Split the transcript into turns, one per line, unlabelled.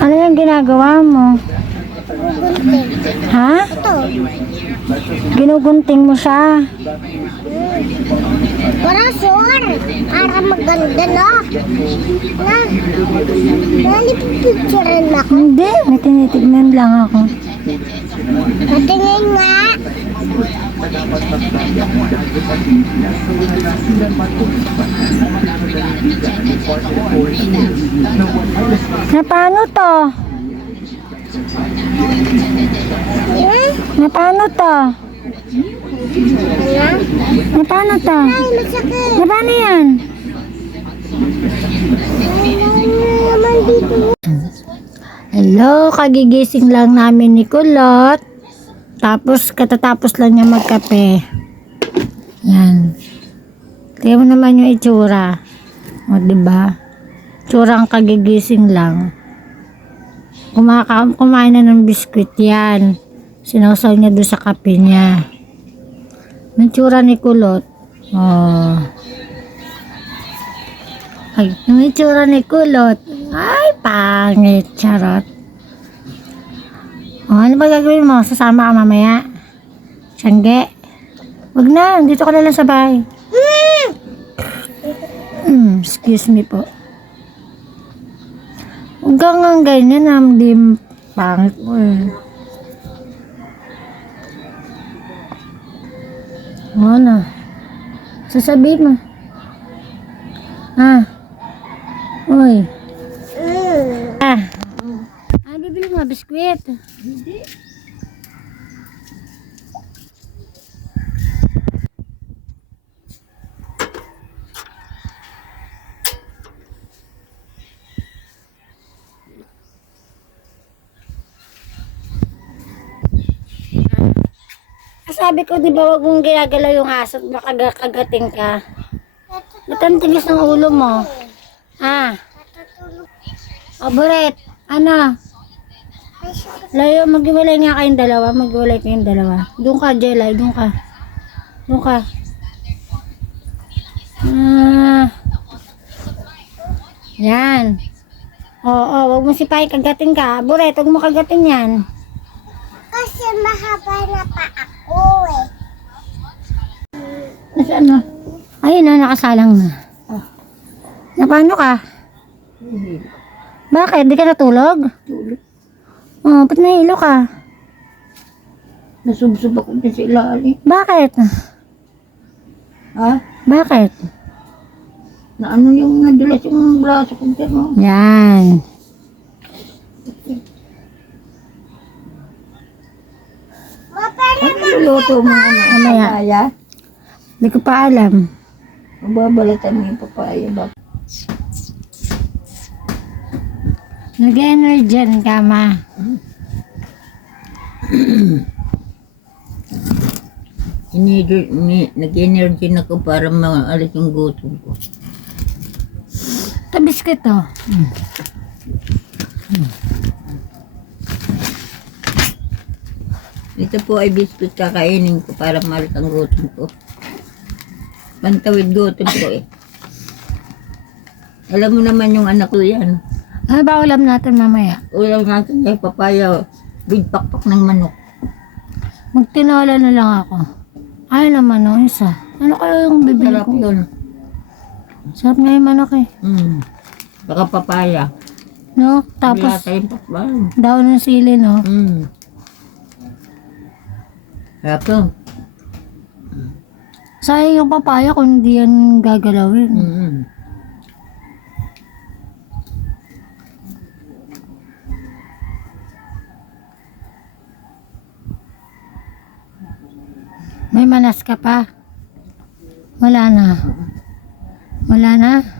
Ano yung ginagawa mo? Ha?
Ito.
Ginugunting mo siya.
Para sure. Para maganda no. Na. Nalipicturean mo ako.
Hindi, may tinitignan lang ako.
Patingin nga.
Na paano to?
Hmm?
Na paano to?
Ano?
Na paano to?
Ay, masakit.
Yan? Hello, kagigising lang namin ni Kulot. Tapos, katatapos lang niya magkape. Yan. Tingnan mo naman yung itsura. O, diba? Itsura ang kagigising lang. Kumaka kumain na ng biskwit yan. Sinawsaw niya doon sa kape niya. Yung itsura ni Kulot. Oh. Ay, yung itsura ni Kulot. Ay, pangit. Charot. Oh, ano ba gagawin mo? Sasama ka mamaya? Sangge? Wag na, dito ka na lang sa bahay. Hmm, excuse me po. Huwag kang nga ganyan, ah, hindi m- pangit mo eh. Ano? Sasabihin mo. Ah. Uy.
Hmm.
Ah. Ah, bibili mo biskwit. Ah, Sabi ko, di ba, wag mong ginagalaw yung aso at baka ga- kagating ka. Ba't ang tigas ng ulo mo? Ah. O, Buret, ano? Layo, maghiwalay nga kayong dalawa. Maghiwalay kayong dalawa. Doon ka, Jelay. Doon ka. Doon ka. Ah. Yan. Oo, wag mo sipahin kagatin ka. Buret, wag mo kagatin yan.
Kasi mahaba na pa ako eh.
Nasaan na? Ayun na, nakasalang na. Oh. Na paano ka? Bakit? Di ka natulog?
Tulog.
Oh, ba't nahilo ka?
Nasubsob ako dyan sa ilalim.
Bakit?
Ha?
Bakit?
Na ano yung nadulas yung braso ko dyan, oh.
Yan.
Luluto mo ano?
Mamaya. Hindi ko pa alam.
Mababalatan mo yung papaya ba?
Nag-energen ka, ma.
Nag-energy na ko para maalis yung gutom ko.
Ito biscuit, oh.
Ito po ay biscuit kakainin ko para maalis ang gutom ko. Pantawid gutom ko eh. Alam mo naman yung anak ko yan.
Ano ba ulam natin mamaya?
Ulam natin kay papaya, big pakpak ng manok.
Magtinola na lang ako. Ay naman, oh, isa. Ano kaya yung bibili
Sarap
ko?
yun.
Sarap nga yung manok eh.
Mm. Baka papaya.
No?
Wala
Tapos,
tayong
daon ng sili, no?
Mm. Yun.
Sayang yung papaya kung hindi yan gagalawin.
Mm.
May manas ka pa? Wala na. Wala na?